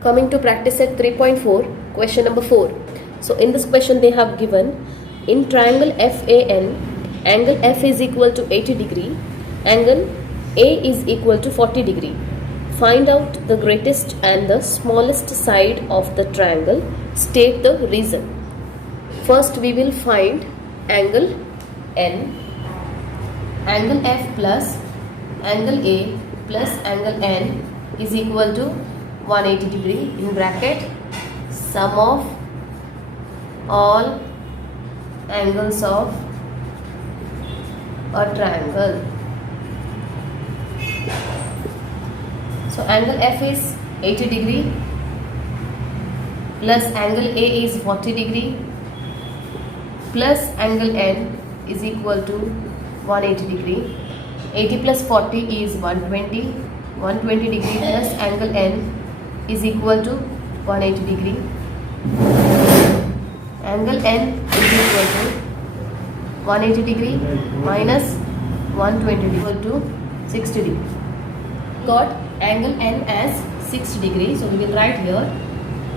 Coming to practice set 3.4, question number 4. So in this question they have given, in triangle FAN, angle F is equal to 80 degree, angle A is equal to 40 degree. Find out the greatest and the smallest side of the triangle. State the reason. First we will find angle N, angle F plus angle A plus angle N is equal to 180 degree in bracket sum of all angles of a triangle. So angle F is 80 degree plus angle A is 40 degree plus angle N is equal to 180 degree. 80 plus 40 is 120. 120 degree plus angle N is equal to 180 degree. Angle N is equal to 180 degree minus 120 equal to 60 degree. Got angle N as 60 degree. So we will write here.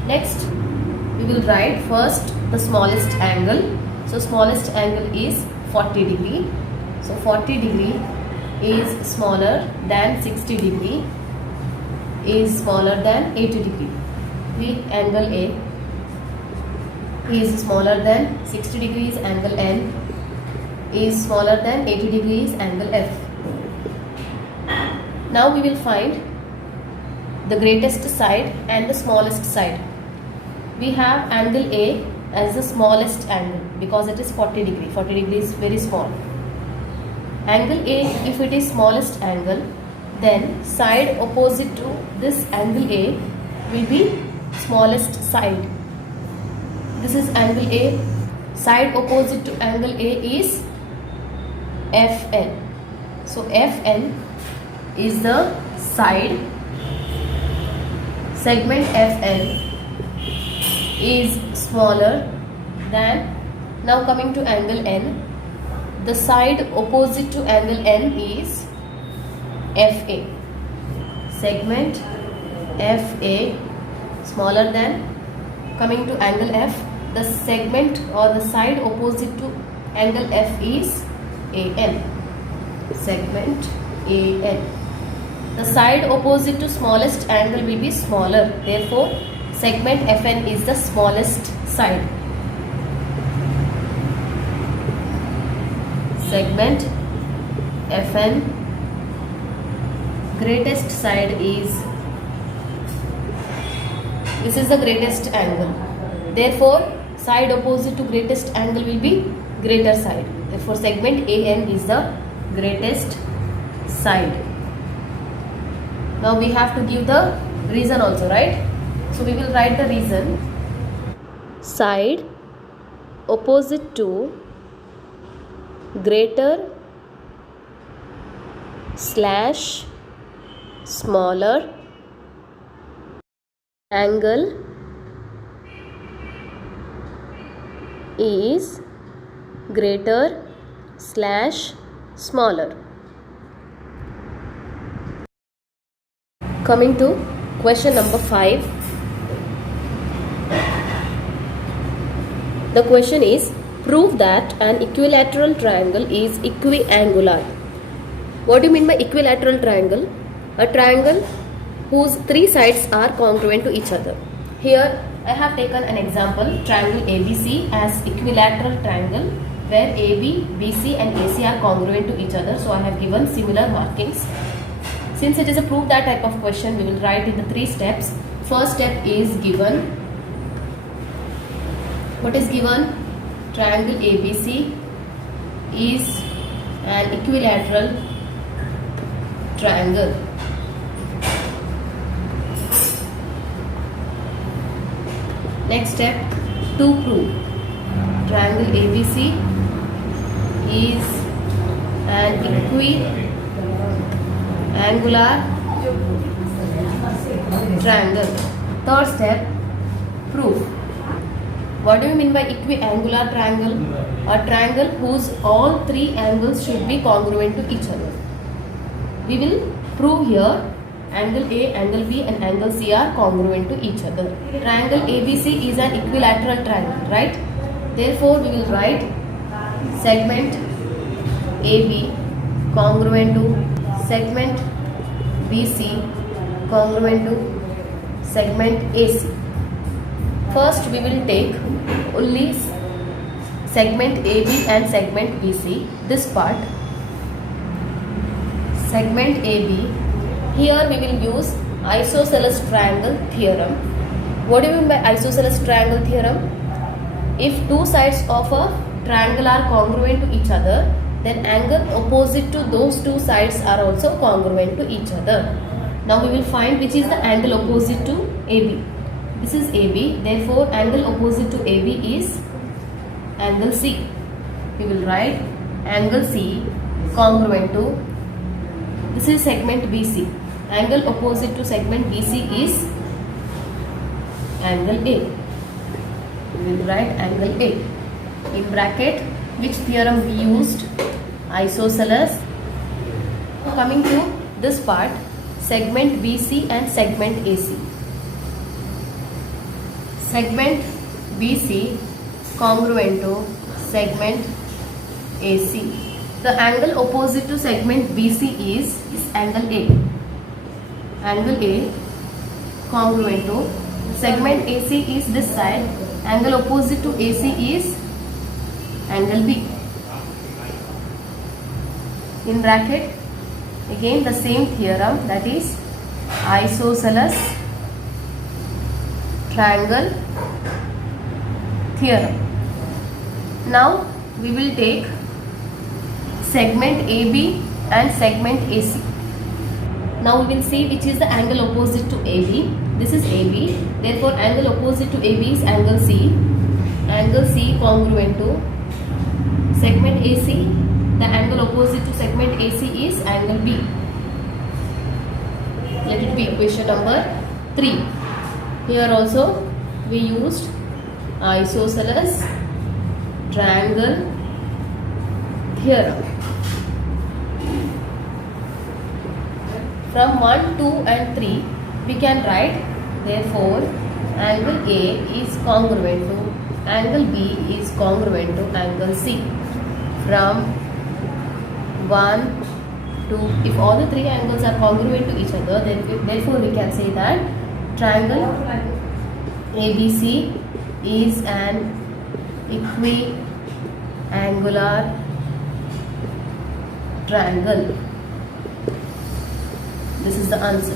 Next we will write first the smallest angle. So smallest angle is 40 degree. So 40 degree is smaller than 60 degree, is smaller than 80 degree. The angle A is smaller than 60 degrees, angle N is smaller than 80 degrees, angle F. Now we will find the greatest side and the smallest side. We have angle A as the smallest angle because it is 40 degree. 40 degree is very small. Angle A, if it is smallest angle, then side opposite to this angle A will be smallest side. This is angle A. Side opposite to angle A is FN. So FN is the side. Segment FN is smaller than. Now coming to angle N. The side opposite to angle N is FA. Segment FA smaller than. Coming to angle F, the segment or the side opposite to angle F is AN. Segment AN. The side opposite to smallest angle will be smaller. Therefore, segment FN is the smallest side. Segment FN, greatest side is, this is the greatest angle. Therefore, side opposite to greatest angle will be greater side. Therefore, segment AN is the greatest side. Now we have to give the reason also, right? So we will write the reason. Side opposite to greater slash smaller angle is greater slash smaller. Coming to question number 5. The question is, prove that an equilateral triangle is equiangular. What do you mean by equilateral triangle? A triangle whose three sides are congruent to each other. Here I have taken an example, triangle ABC as equilateral triangle where AB, BC and AC are congruent to each other. So I have given similar markings. Since it is a prove that type of question, we will write in the 3 steps. First step is given. What is given? Triangle ABC is an equilateral triangle. Next step, to prove triangle ABC is an equiangular triangle. Third step, proof. What do you mean by equiangular triangle? A triangle whose all 3 angles should be congruent to each other. We will prove here angle A, angle B and angle C are congruent to each other. Triangle ABC is an equilateral triangle, right? Therefore, we will write segment AB congruent to segment BC congruent to segment AC. First, we will take only segment AB and segment BC, this part, segment AB. Here we will use isosceles triangle theorem. What do you mean by isosceles triangle theorem? If two sides of a triangle are congruent to each other, then angle opposite to those two sides are also congruent to each other. Now we will find which is the angle opposite to AB. This is AB, therefore angle opposite to AB is angle C. We will write angle C congruent to, this is segment BC. Angle opposite to segment BC is angle A. We will write angle A. In bracket, which theorem we used? Isosceles. Coming to this part, segment BC and segment AC. Segment BC congruent to segment AC. The angle opposite to segment BC is angle A. Angle A congruent to segment AC is this side. Angle opposite to AC is angle B. In bracket, again the same theorem, that is isosceles triangle theorem. Now we will take segment AB and segment AC. Now we will see which is the angle opposite to AB. This is AB, therefore angle opposite to AB is angle C. Angle C congruent to segment AC. The angle opposite to segment AC is angle B. Let it be equation number 3. Here also we used isosceles triangle theorem. From 1, 2 and 3 we can write, therefore angle A is congruent to angle B is congruent to angle C. From 1, 2, if all the three angles are congruent to each other, then therefore we can say that triangle ABC is an equiangular triangle. This is the answer.